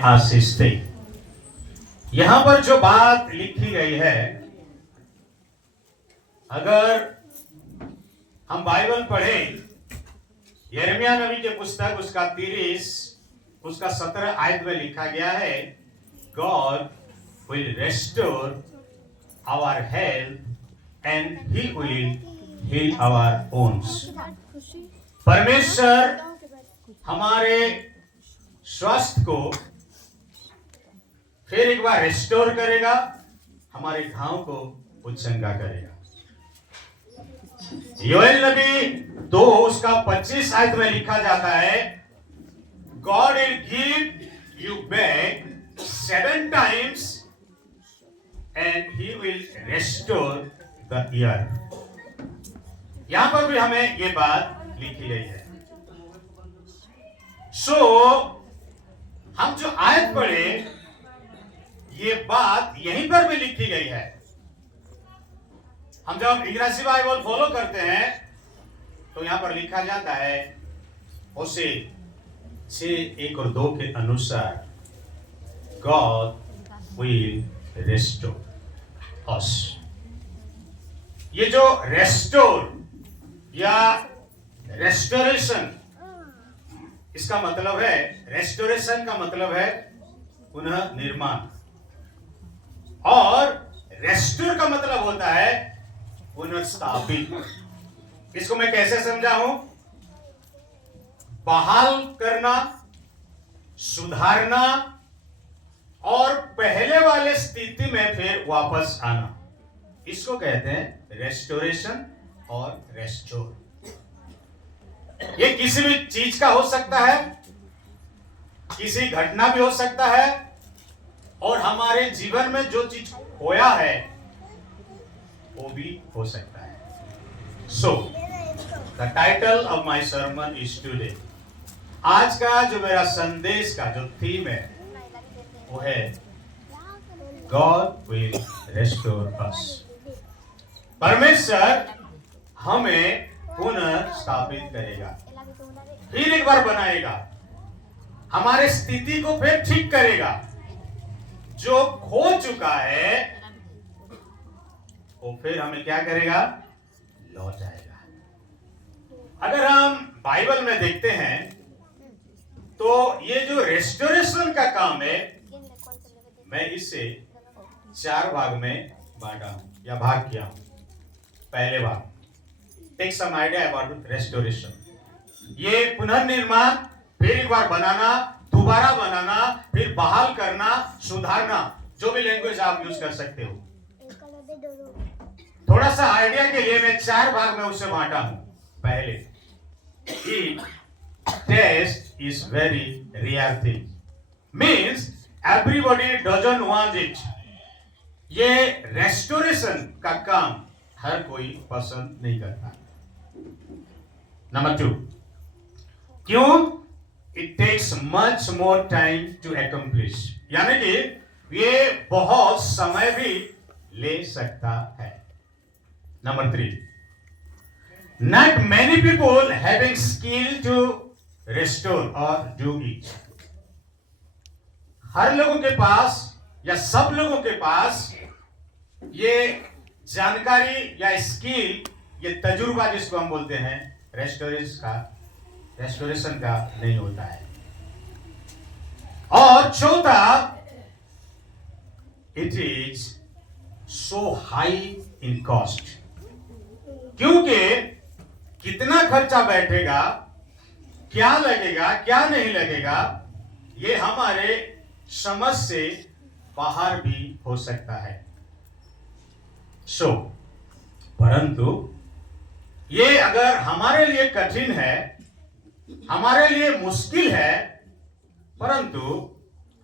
आशीष थे। यहां पर जो बात लिखी गई है, अगर हम बाइबल पढ़ें, यिर्मयाह नबी के पुस्तक उसका 30 उसका 17 आयत में लिखा गया है, God will restore our health and he will heal our wounds. परमेश्वर हमारे स्वास्थ्य को फिर एक बार रेस्टोर करेगा, हमारे घाव को चंगा करेगा। योएल नबी 2 उसका 25 आयत में लिखा जाता है, God will give you back 7 times and he will restore the year. यहां पर भी हमें ये बात लिखी गई है। हम जो आयत पढ़े, ये बात यहीं पर भी लिखी गई है। हम जब इंग्लिश बाइबल फॉलो करते हैं तो यहां पर लिखा जाता है, उसे 6:1-2 के अनुसार, गॉड विल रेस्टोर अस। ये जो रेस्टोर या रेस्टोरेशन, इसका मतलब है, रेस्टोरेशन का मतलब है पुनः निर्माण, और रेस्टोर का मतलब होता है पुनर्स्थापित। इसको मैं कैसे समझाऊं? बहाल करना, सुधारना और पहले वाले स्थिति में फिर वापस आना, इसको कहते हैं रेस्टोरेशन और रेस्टोर। ये किसी भी चीज का हो सकता है, किसी घटना भी हो सकता है, और हमारे जीवन में जो चीज खोया है वो भी हो सकता है। So the title of my sermon is today, आज का जो मेरा संदेश का जो थीम है वो है, गॉड विल रेस्टोर अस। परमेश्वर हमें पुनः स्थापित करेगा, फिर एक बार बनाएगा, हमारे स्थिति को फिर ठीक करेगा। जो खो चुका है वो फिर हमें क्या करेगा? लौटाएगा। अगर हम बाइबल में देखते हैं तो ये जो रेस्टोरेशन का काम है, मैं इसे 4 भाग में बांटा हूं या भाग किया हूं। पहले भाग, take some idea about restoration. ये पुनर्निर्माण, फिर एक बार बनाना, दोबारा बनाना, फिर बहाल करना, सुधारना, जो भी लैंग्वेज आप यूज कर सकते हो। थोड़ा सा आइडिया के लिए मैं 4 भाग में उसे बांटा हूं। पहले, test is very rare thing, means everybody doesn't want it. ये रेस्टोरेशन का काम हर कोई पसंद नहीं करता। नंबर 2, क्यों? It takes much more time to accomplish, यानी कि ये बहुत समय भी ले सकता है। Number 3, not many people having skill to restore or do it। हर लोगों के पास या सब लोगों के पास ये जानकारी या स्किल, ये तजुर्बा जिसको हम बोलते हैं रेस्टोरेशन का नहीं होता है। और चौथा, it is so high in cost, क्योंकि कितना खर्चा बैठेगा, क्या लगेगा, क्या नहीं लगेगा, ये हमारे समझ से बाहर भी हो सकता है। परंतु ये अगर हमारे लिए कठिन है, हमारे लिए मुश्किल है, परंतु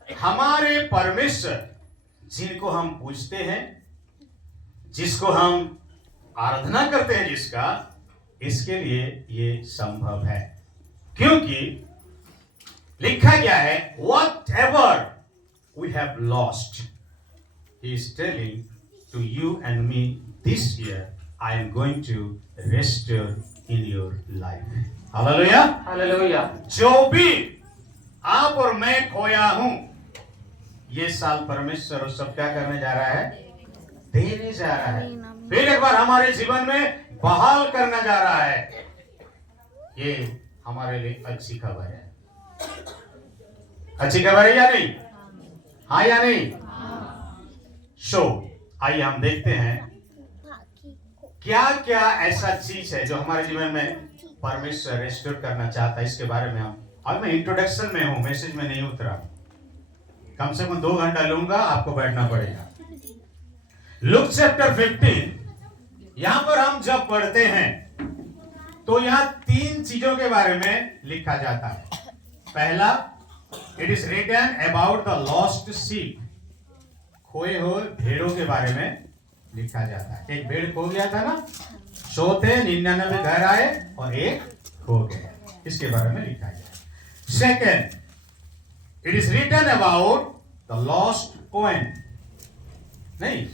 हमारे परमेश्वर जिनको हम पूजते हैं, जिसको हम आराधना करते हैं, जिसका, इसके लिए ये संभव है। क्योंकि लिखा गया है, whatever we have lost, he is telling to you and me, this year I am going to restore in your life। Hallelujah, hallelujah. जो भी आप और मैं खोया हूं, ये साल परमेश्वर उस सब क्या करने जा रहा है, देने जा रहा है, फिर एक बार हमारे जीवन में बहाल करना जा रहा है। ये हमारे लिए अच्छी खबर है। अच्छी खबर है या नहीं? हाँ या नहीं? सो आइए हम देखते हैं क्या क्या ऐसा चीज है जो हमारे जीवन में परमेश्वर रेस्टोर करना चाहता है, इसके बारे में हम। और मैं इंट्रोडक्शन में हूं, मैसेज में नहीं उतरा। कम से कम 2 घंटा लूंगा, आपको बैठना पड़ेगा। लुक चैप्टर 15, यहां पर हम जब पढ़ते हैं तो यहां 3 चीजों के बारे में लिखा जाता है। पहला, it is written about the lost sheep, खोए हुए भेड़ों के बारे में लिखा जाता है। एक भेड़ खो गया था ना, 100 थे, 99 घर आए और एक खो गया, इसके बारे में लिखा गया। Second, it is written about the lost coin. नहीं,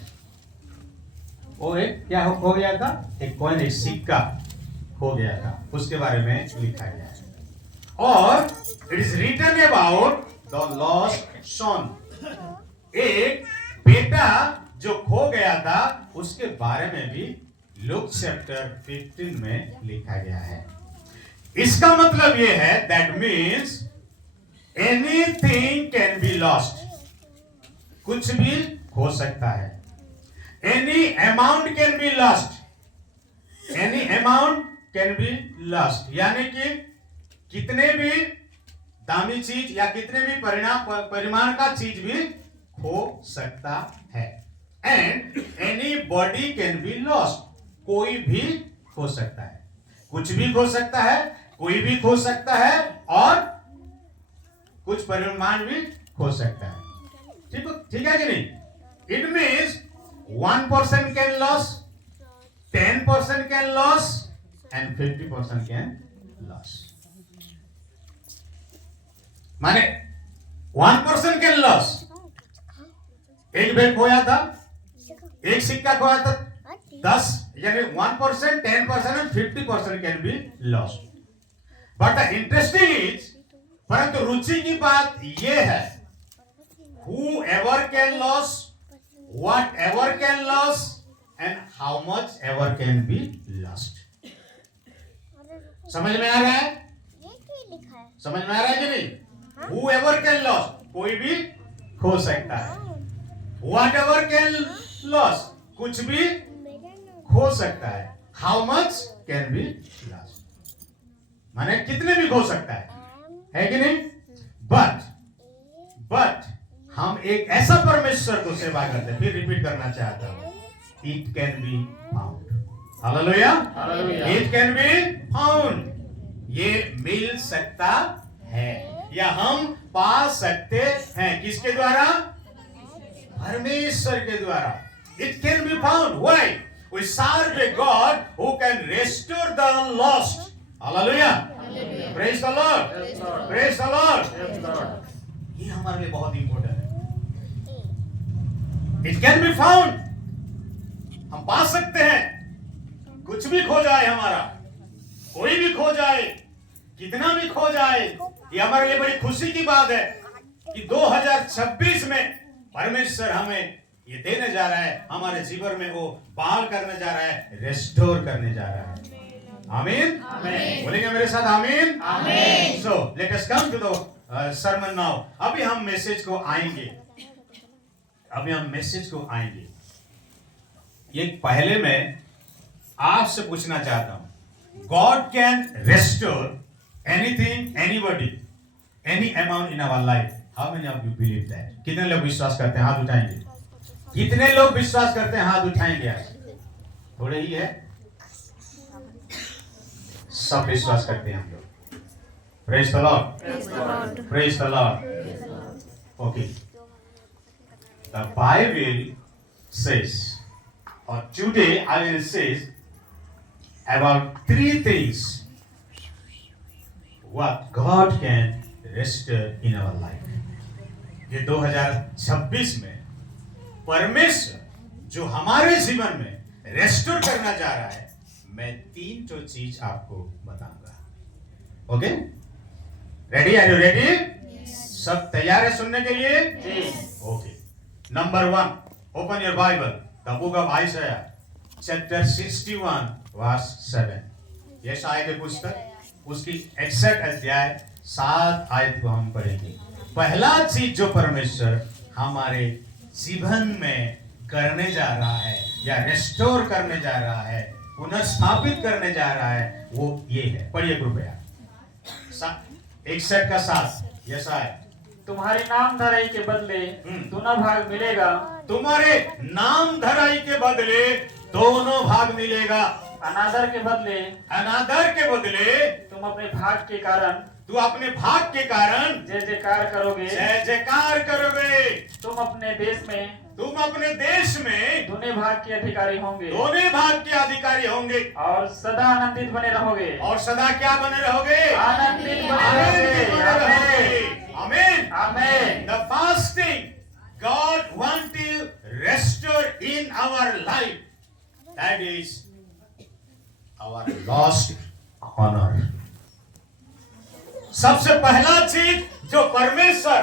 वो एक क्या हो गया था, एक कॉइन, एक सिक्का खो गया था, उसके बारे में लिखा गया है। और it is written about the lost son, एक बेटा जो खो गया था, उसके बारे में भी लुक चैप्टर 15 में लिखा गया है। इसका मतलब यह है, that means anything can be lost, कुछ भी हो सकता है। Any amount can be lost, any amount can be lost, यानी कि कितने भी दामी चीज या कितने भी परिमाण का चीज भी हो सकता है। And any body can be lost, कोई भी खो सकता है, कुछ भी खो सकता है, कोई भी खो सकता है, और कुछ परिमाण भी खो सकता है। ठीक है कि नहीं? It means 1% can loss, 10% can loss and 50% can loss. माने 1% कैन लॉस, एक भेड़ खोया था, एक सिक्का खोया था, 10 यानी 1%, 10% and 50% can be lost. But the interesting is, परंतु रुचि की बात यह है, whoever can lose, whatever can lose, and how much ever can be lost. समझ में आ रहा है? समझ में आ रहा है कि नहीं? Whoever can lose, कोई भी खो सकता है। Whatever can lose, कुछ भी खो सकता है। How much can be lost, माने कितने भी खो सकता है कि नहीं? बट हम एक ऐसा परमेश्वर को सेवा करते हैं, फिर रिपीट करना चाहता हूं, it can be found. Hallelujah, it can be found, ये मिल सकता है या हम पा सकते हैं। किसके द्वारा? परमेश्वर के द्वारा। It can be found. Why? We serve a God who can restore the lost. Hallelujah. Praise the Lord. Praise the Lord. ये हमारे लिए बहुत इंपॉर्टेंट है। It can be found. हम पा सकते हैं, कुछ भी खो जाए हमारा, कोई भी खो जाए, कितना भी खो जाए, ये हमारे लिए बड़ी खुशी की बात है कि 2026 में परमेश्वर हमें ये देने जा रहा है, हमारे जीवन में वो बहाल करने जा रहा है, रेस्टोर करने जा रहा है। आमीन, बोलेंगे मेरे साथ आमीन। So let us come to the sermon now. अभी हम मैसेज को आएंगे। ये पहले मैं आपसे पूछना चाहता हूं, God can restore anything, anybody, any amount in our life. How many of you believe that? कितने लोग विश्वास करते हैं? हाथ उठाएंगे। कितने लोग विश्वास करते हैं? हाथ उठाएंगे। आज थोड़े ही है, सब विश्वास करते हैं हम लोग। Praise the Lord. Praise the Lord. Okay. The Bible says, or today I will say about 3 things what God can restore in our life. ये 2026 में परमेश्वर जो हमारे जीवन में रेस्टोर करना जा रहा है, मैं 3 तो चीज आपको बताऊंगा। Okay? Ready? Are you ready? सब तैयार है सुनने के लिए? Okay. Number 1, open your Bible, the book of Isaiah chapter 61 verse 7। यशायाह की पुस्तक उसकी 61 अध्याय 7 आयत को हम पढ़ेंगे। पहला चीज जो परमेश्वर हमारे जीवन में करने जा रहा है या रेस्टोर करने जा रहा है, पुनर्स्थापित करने जा रहा है, वो ये है। पढ़िए कृपया 61 का 7। यशायाह, तुम्हारे नाम धराई के बदले दोनों भाग मिलेगा। तुम्हारे नाम धराई के बदले दोनों भाग मिलेगा। अनादर के बदले तुम अपने भाग के कारण तू अपने भाग के कारण जय जयकार करोगे। तुम अपने देश में दोनों भाग के अधिकारी होंगे और सदा आनंदित बने रहोगे। और सदा क्या बने रहोगे? आनंदित बने रहोगे। आमीन। आमीन। The first thing God wants to restore in our life, that is our lost honor. सबसे पहला चीज जो परमेश्वर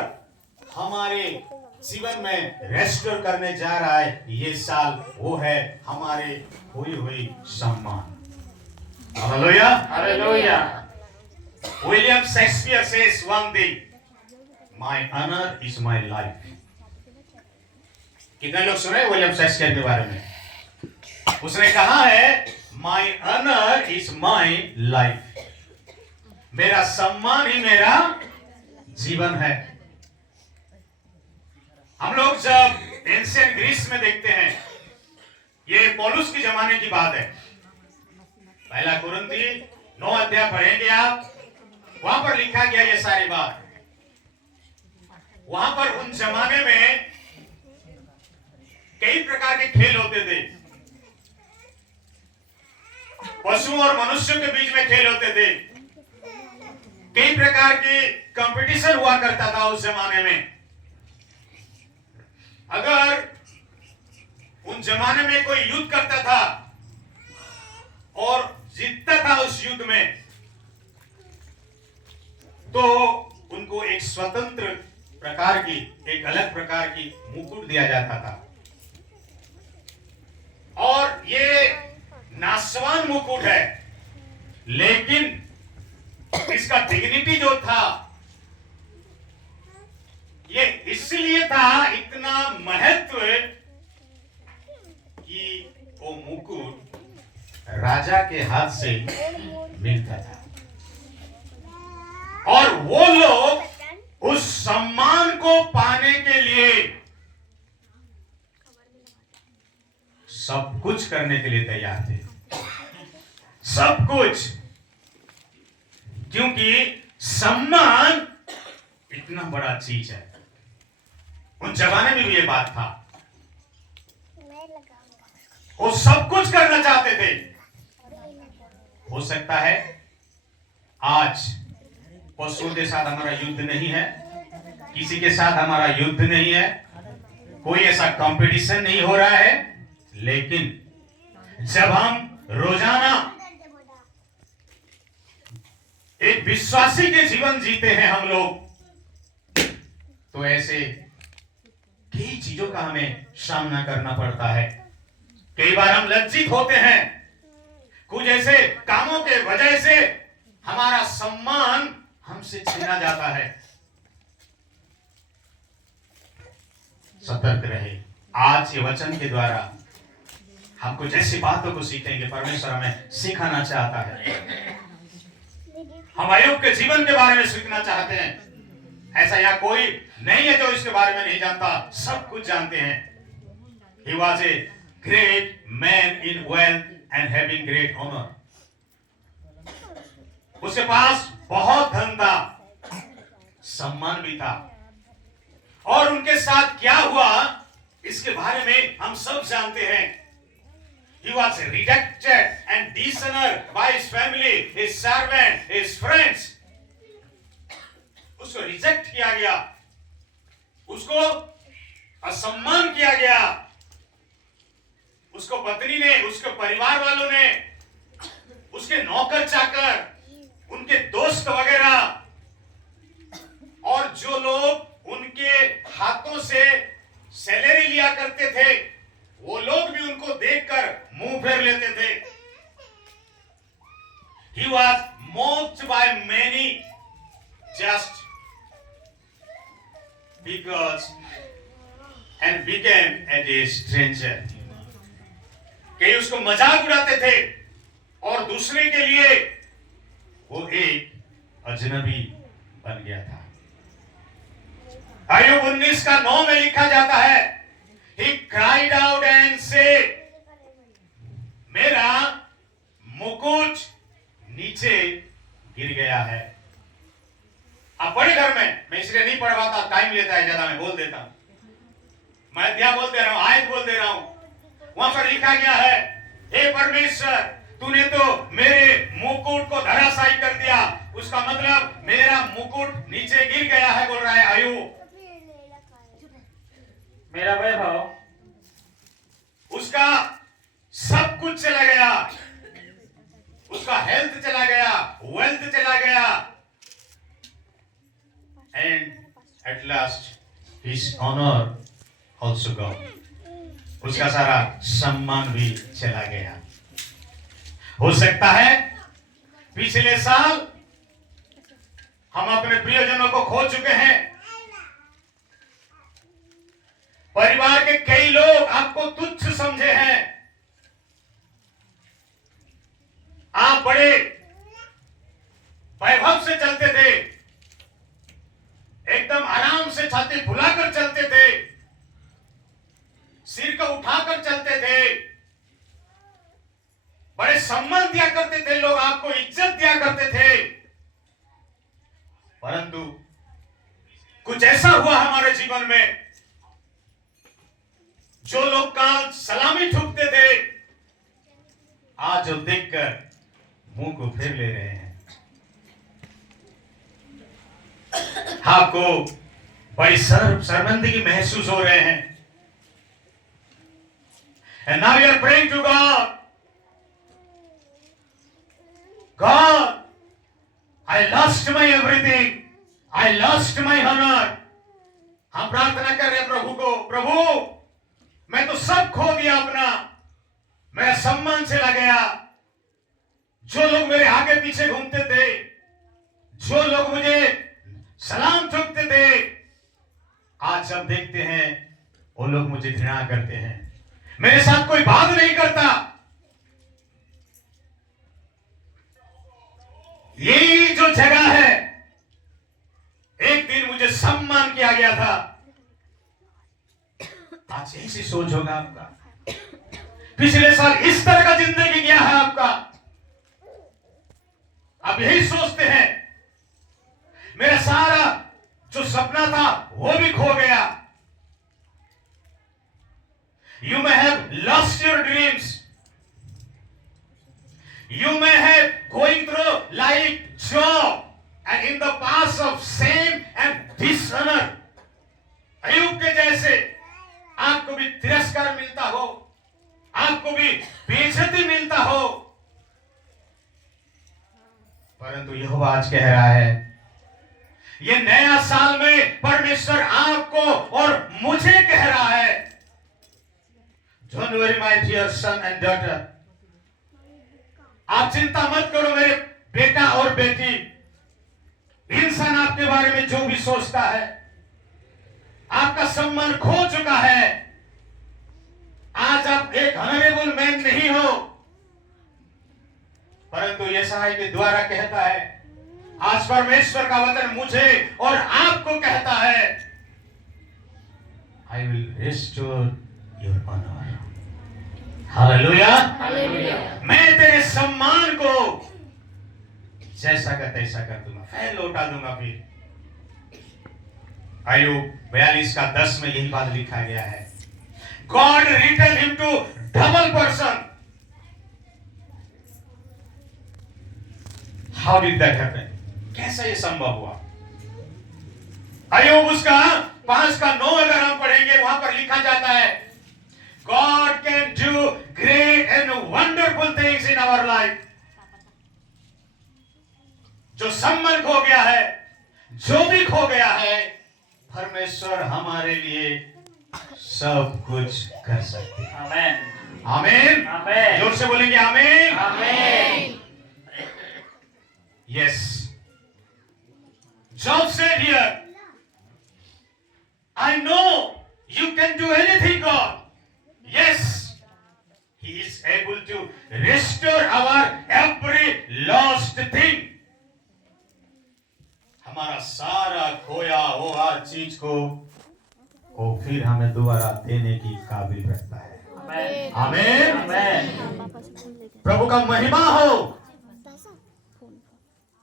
हमारे जीवन में रेस्टोर करने जा रहा है ये साल, वो है हमारे खोई हुई सम्मान। Hallelujah, hallelujah. William Shakespeare says one thing, my honor is my life. कितने लोग सुने विलियम शेक्सपियर के बारे में? उसने कहा है my honor is my life. मेरा सम्मान ही मेरा जीवन है। हम लोग जब एंशिएंट ग्रीस में देखते हैं, ये पौलुस के जमाने की बात है। पहला कुरिन्थी 9 अध्याय पढ़ेंगे आप, वहां पर लिखा गया ये सारी बात। वहां पर उन जमाने में कई प्रकार के खेल होते थे। पशु और मनुष्यों के बीच में खेल होते थे। कई प्रकार के कंपटीशन हुआ करता था उस जमाने में। अगर उन जमाने में कोई युद्ध करता था और जीतता था उस युद्ध में, तो उनको एक स्वतंत्र प्रकार की, एक अलग प्रकार की मुकुट दिया जाता था। और ये नासवान मुकुट है, लेकिन इसका डिग्निटी जो था, ये इसलिए था इतना महत्व कि वो मुकुट राजा के हाथ से मिलता था और वो लोग उस सम्मान को पाने के लिए सब कुछ करने के लिए तैयार थे। सब कुछ, क्योंकि सम्मान इतना बड़ा चीज है। उन जमाने में भी ये बात था, वो सब कुछ करना चाहते थे। हो सकता है आज पशुओं के साथ हमारा युद्ध नहीं है, किसी के साथ हमारा युद्ध नहीं है, कोई ऐसा कंपटीशन नहीं हो रहा है, लेकिन जब हम रोजाना एक विश्वासी के जीवन जीते हैं हम लोग, तो ऐसे कई चीजों का हमें सामना करना पड़ता है। कई बार हम लज्जित होते हैं, कुछ ऐसे कामों के वजह से हमारा सम्मान हमसे छीना जाता है। सतर्क रहे। आज ये वचन के द्वारा हम कुछ ऐसी बातों को सीखेंगे, परमेश्वर हमें सिखाना चाहता है। हम अय्यूब के जीवन के बारे में सीखना चाहते हैं। ऐसा यहाँ कोई नहीं है जो इसके बारे में नहीं जानता, सब कुछ जानते हैं। He was a great man in wealth and having great honor. उसके पास बहुत धन था, सम्मान भी था, और उनके साथ क्या हुआ इसके बारे में हम सब जानते हैं। He was rejected and dishonored by his family, his servant, his friends. उसको रिजेक्ट किया गया, उसको असम्मान किया गया, उसको पत्नी ने, उसके परिवार वालों ने, उसके नौकर चाकर, उनके दोस्त वगैरह और जो लोग उनके हाथों से सैलरी लिया करते थे, वो लोग भी उनको देखकर मुंह फेर लेते थे। He was mocked by many just because and became as a stranger. कई उसको मजाक उड़ाते थे और दूसरे के लिए वो एक अजनबी बन गया था। अय्यूब 19 का 9 में लिखा जाता है, He cried out and said, मेरा मुकुट नीचे गिर गया है। अब बड़े घर में मैं इसलिए नहीं पढ़ पाता, टाइम लेता है ज्यादा, मैं बोल देता हूं, मैं अध्याय बोल दे रहा हूं, आयत बोल दे रहा हूं। वहां पर लिखा गया है, हे परमेश्वर, तूने तो मेरे मुकुट को धराशायी कर दिया। उसका मतलब मेरा मुकुट नीचे गिर गया है, बोल रहा है अय्यूब। मेरा वैभव, उसका सब कुछ चला गया, उसका हेल्थ चला गया, वेल्थ चला गया, and at last his honour also gone. उसका सारा सम्मान भी चला गया। हो सकता है पिछले साल हम अपने प्रियजनों को खो चुके हैं। परिवार के कई लोग आपको तुच्छ समझे हैं। आप बड़े वैभव से चलते थे, एकदम आराम से छाती फुलाकर चलते थे, सिर को उठाकर चलते थे, बड़े सम्मान दिया करते थे, लोग आपको इज्जत दिया करते थे। परंतु कुछ ऐसा हुआ हमारे जीवन में, जो लोग काल सलामी ठुकते थे, आज जो देखकर मुंह को फेर ले रहे हैं। आपको बड़ी शर्मिंदगी महसूस हो रहे हैं। And now you are praying to God. God, I lost my everything. I lost my honor. हम प्रार्थना कर रहे हैं प्रभु को, प्रभु मैं तो सब खो दिया अपना, मेरा सम्मान चला गया। जो लोग मेरे आगे पीछे घूमते थे, जो लोग मुझे सलाम ठोकते थे, आज जब देखते हैं वो लोग मुझे घृणा करते हैं, मेरे साथ कोई बात नहीं करता। यही जो जगह है, एक दिन मुझे सम्मान किया गया था, आज ऐसी सोच होगा आपका। पिछले साल इस तरह का जिंदगी गया है आपका, आप यही सोचते हैं मेरा सारा जो सपना था वो भी खो गया। You may have lost your dreams. You may have going through like Job and in the past of shame and dishonor. अय्यूब के जैसे आपको भी तिरस्कार मिलता हो, आपको भी बेइज्जती मिलता हो, परंतु यहोवा आज कह रहा है, ये नया साल में परमेश्वर आपको और मुझे कह रहा है, Don't worry my dear son and daughter. आप चिंता मत करो मेरे बेटा और बेटी। इंसान आपके बारे में जो भी सोचता है, आपका सम्मान खो चुका है। आज आप एक ऑनरेबल मैन नहीं हो, परंतु यशायाह के द्वारा कहता है, आज परमेश्वर का वचन मुझे और आपको कहता है, I will restore your honor. Hallelujah, मैं तेरे सम्मान को जैसा का तैसा कर दूंगा, फिर लौटा दूंगा। फिर अय्यूब 42 का 10 में यही बात लिखा गया है, God returned him to double portion. How did that happen? कैसा ये संभव हुआ? अय्यूब उसका 5 का 9 अगर हम पढ़ेंगे, वहां पर लिखा जाता है, God can do great and wonderful things in our life. जो सम्मान खो गया है, जो भी खो गया है, परमेश्वर हमारे लिए सब कुछ कर सकते हैं। आमेन आमीन। आमेन जोर से बोलेंगे आमीन। आमेन Yes. Job said here, I know you can do anything, God. Yes. He is able to restore our every lost thing. हमारा सारा खोया हुआ चीज को वो फिर हमें दोबारा देने की काबिल रखता है। आमेन आमीन। आमेन प्रभु का महिमा हो।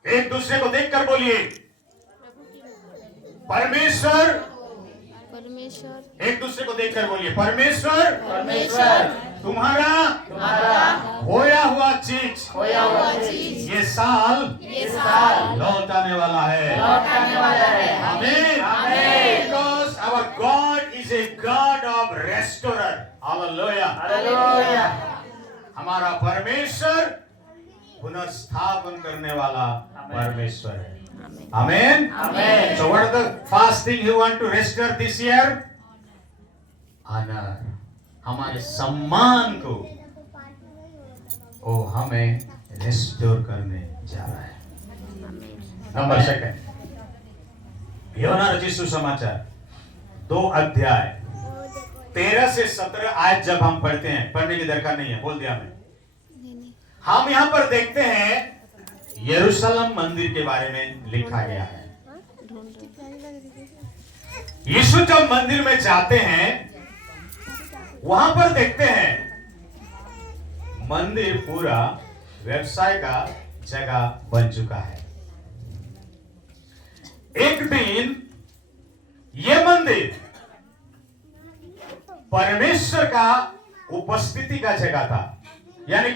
एक दूसरे को देखकर बोलिए, परमेश्वर। परमेश्वर एक दूसरे को देखकर बोलिए, परमेश्वर परमेश्वर तुम्हारा तुम्हारा खोया हुआ चीज खोया हुआ चीज ये साल ये साल लौटाने वाला है। लौटाने वाला है। आमीन। आमीन। Because our God is a God of restorer. Hallelujah. Hallelujah हमारा परमेश्वर पुनर्स्थापन करने वाला परमेश्वर है। Amen. Amen. So what are the first thing you want to restore this year? Honor. हमारे सम्मान को वो हमें रेस्टोर करने जा रहा है। नंबर सेकंड, योना रचित सुसमाचार 2 अध्याय 13 से 17 आज जब हम पढ़ते हैं, पढ़ने की दरकार नहीं है, बोल दिया मैं। हम यहाँ पर देखते हैं यरूशलेम मंदिर के बारे में लिखा गया है। यीशु जब मंदिर में जाते हैं, वहां पर देखते हैं मंदिर पूरा व्यवसाय का जगह बन चुका है। एक दिन यह मंदिर परमेश्वर का उपस्थिति का जगह था, यानी कि